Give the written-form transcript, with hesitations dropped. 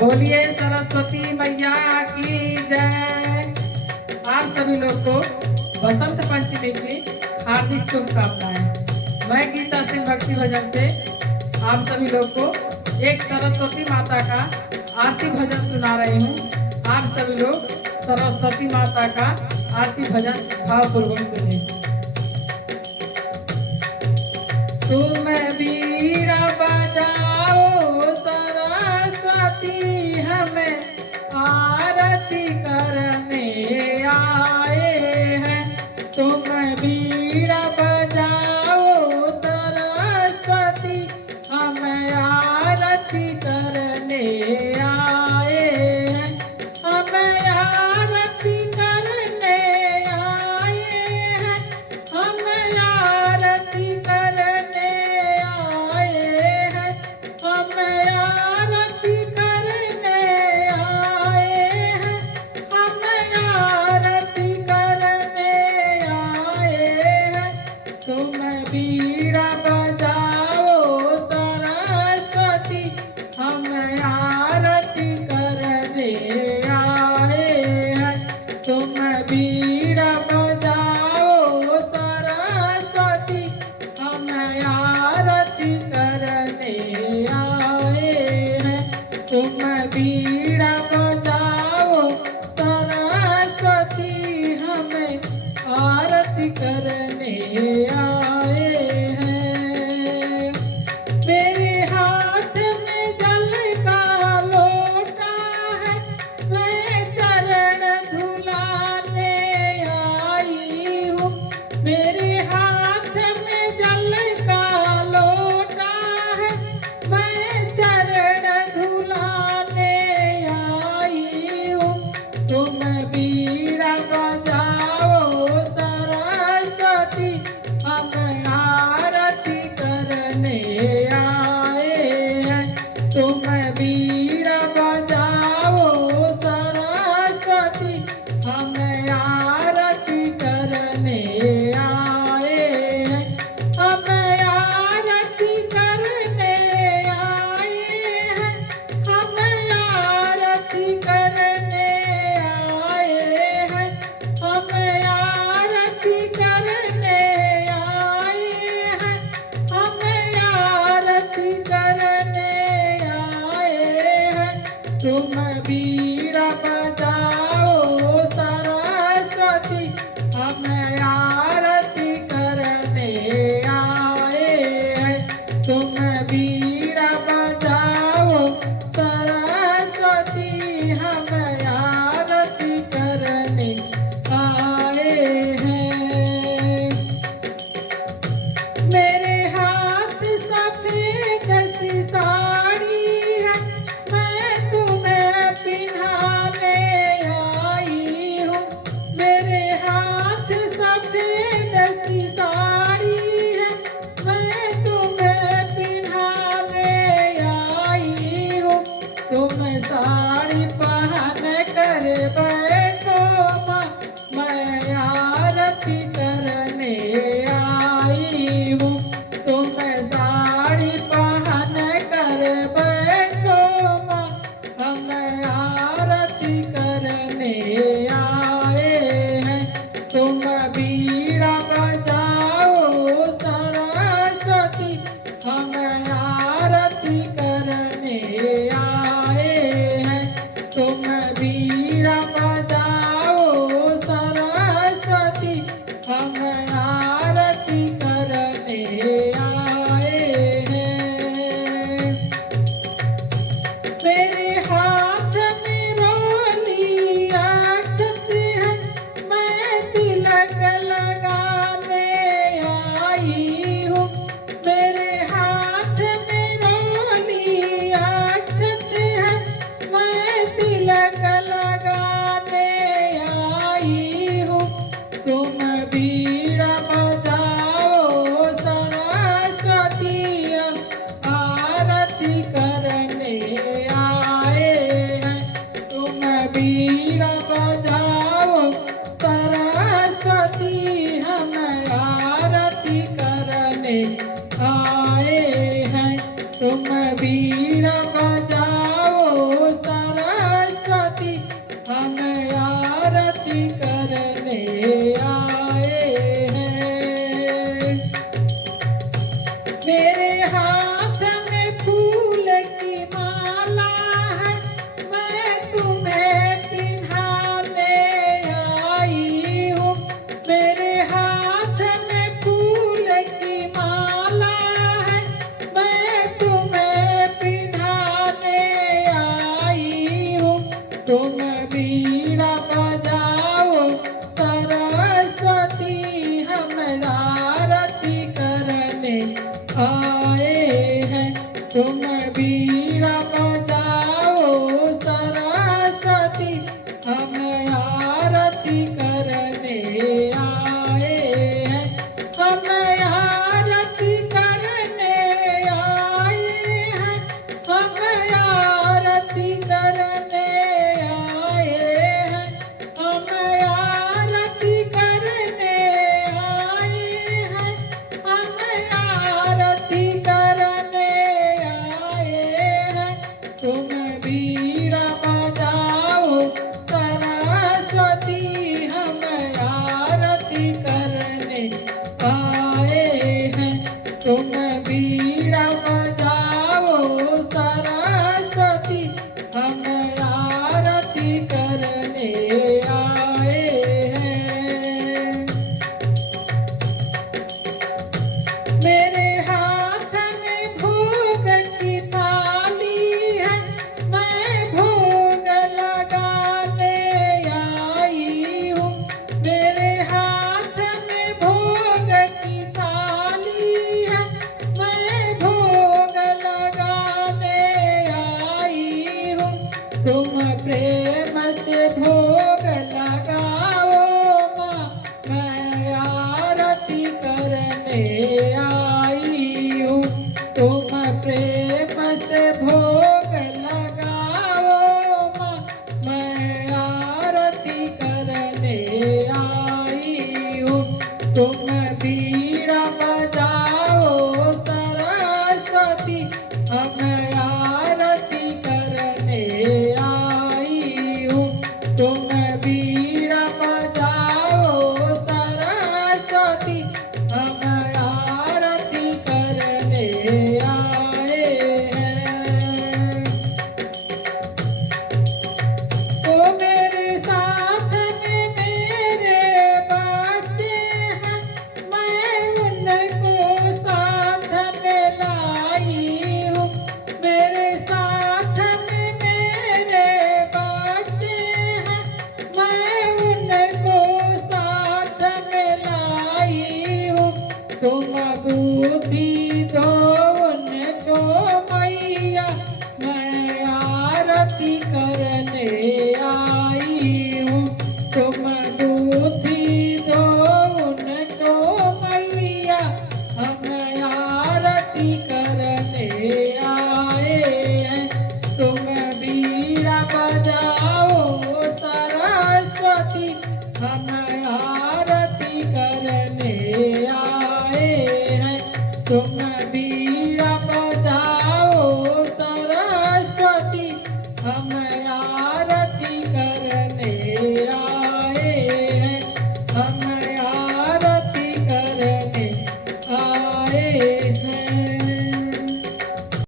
बोलिए सरस्वती मैया की जय। आप सभी लोग को बसंत पंचमी की हार्दिक शुभकामनाएं। मैं गीता सिंह भक्ति भजन से आप सभी लोग को एक सरस्वती माता का आरती भजन सुना रही हूँ। आप सभी लोग सरस्वती माता का आरती भजन भावपूर्वक सुने। तुम बीड़ा बजाओ सरस्वती हमें आरती करने आए हैं। तुम बीड़ा बजाओ सरस्वती हमें आरती करने आए हैं। हमें आरती करने आए हैं। हमें आरती करने आए हैं। हमें आरती करने आए हैं। हमें आरती करने आए हैं। तुम बीड़ा बजाओ सरस्वती हमें आरती करने आए हैं। तुम बीड़ा बजाओ सरस्वती हमें आरती करने आए हैं। तुम बीड़ा बजाओ सरस्वती हमें आरती करने आए हैं। मेरे हाथ में जल का लोटा है, मैं चरण धुलाने आई हूँ। मेरे हाथ में जल का लोटा है, मैं चरण धुलाने आई हूँ। तुम बीड़ा बजाओ सरस्वती हमें आरती करने आए हैं। तुम बीड़ा बजाओ सरस्वती हमें आरती करने आए हैं। हमें आरती करने आए हैं। हमें आरती करने आए हैं। हमें आरती करने आए हैं। हमें आरती करने आए हैं। तुम बीड़ा बजाओ सरस्वती हमें आरती करने आए हैं। तुम बीड़ा बजाओ सरस्वती हमें आरती करने आए हैं। मेरे हाथ सफेद सी साड़ी है, मैं तुम्हें पिन्हाने आई हूँ। मेरे हाथ सफेद सी साड़ी है, मैं तुम्हें पिन्हाने आई हूँ। तुम साड़ी पहन कर बैठो माँ, मैं आरती करने आई हूँ। तुम साड़ी पहन कर बैठो माँ, हम आरती करने आए हैं। तुम बीड़ा बजाओ सरस्वती हमें आरती करने आए हैं। तुम बीड़ा बजाओ सरस्वती, हम आरती करने आए हैं। तुम बीड़ा बजाओ सरस्वती, हम आरती करने आए हैं। मेरे हाथ में भोग की थाली है, मैं भोग लगाने आई हूँ। मेरे हाथ में भोग की थाली है, मैं भोग लगाने आई हूँ। तुम प्रेम से भोग लगाओ माँ, मैं आरती करने आई हूँ। तुम प्रेम से भोग लगाओ माँ, मैं आरती करने आई हूँ। तुम बीड़ा बजाओ सरस्वती, हम आरती करने आई हूँ। तुम बीड़ा बजाओ सरस्वती, हम आरती करने आए हैं। ओ मेरे साथ में मेरे बच्चे हैं, मैं उनको साथ में लाई हूँ। मेरे साथ में मेरे बच्चे हैं, मैं उनको साथ में लाई हूँ। तुम बुद्धि दो उनको मैया, मैं आरती कर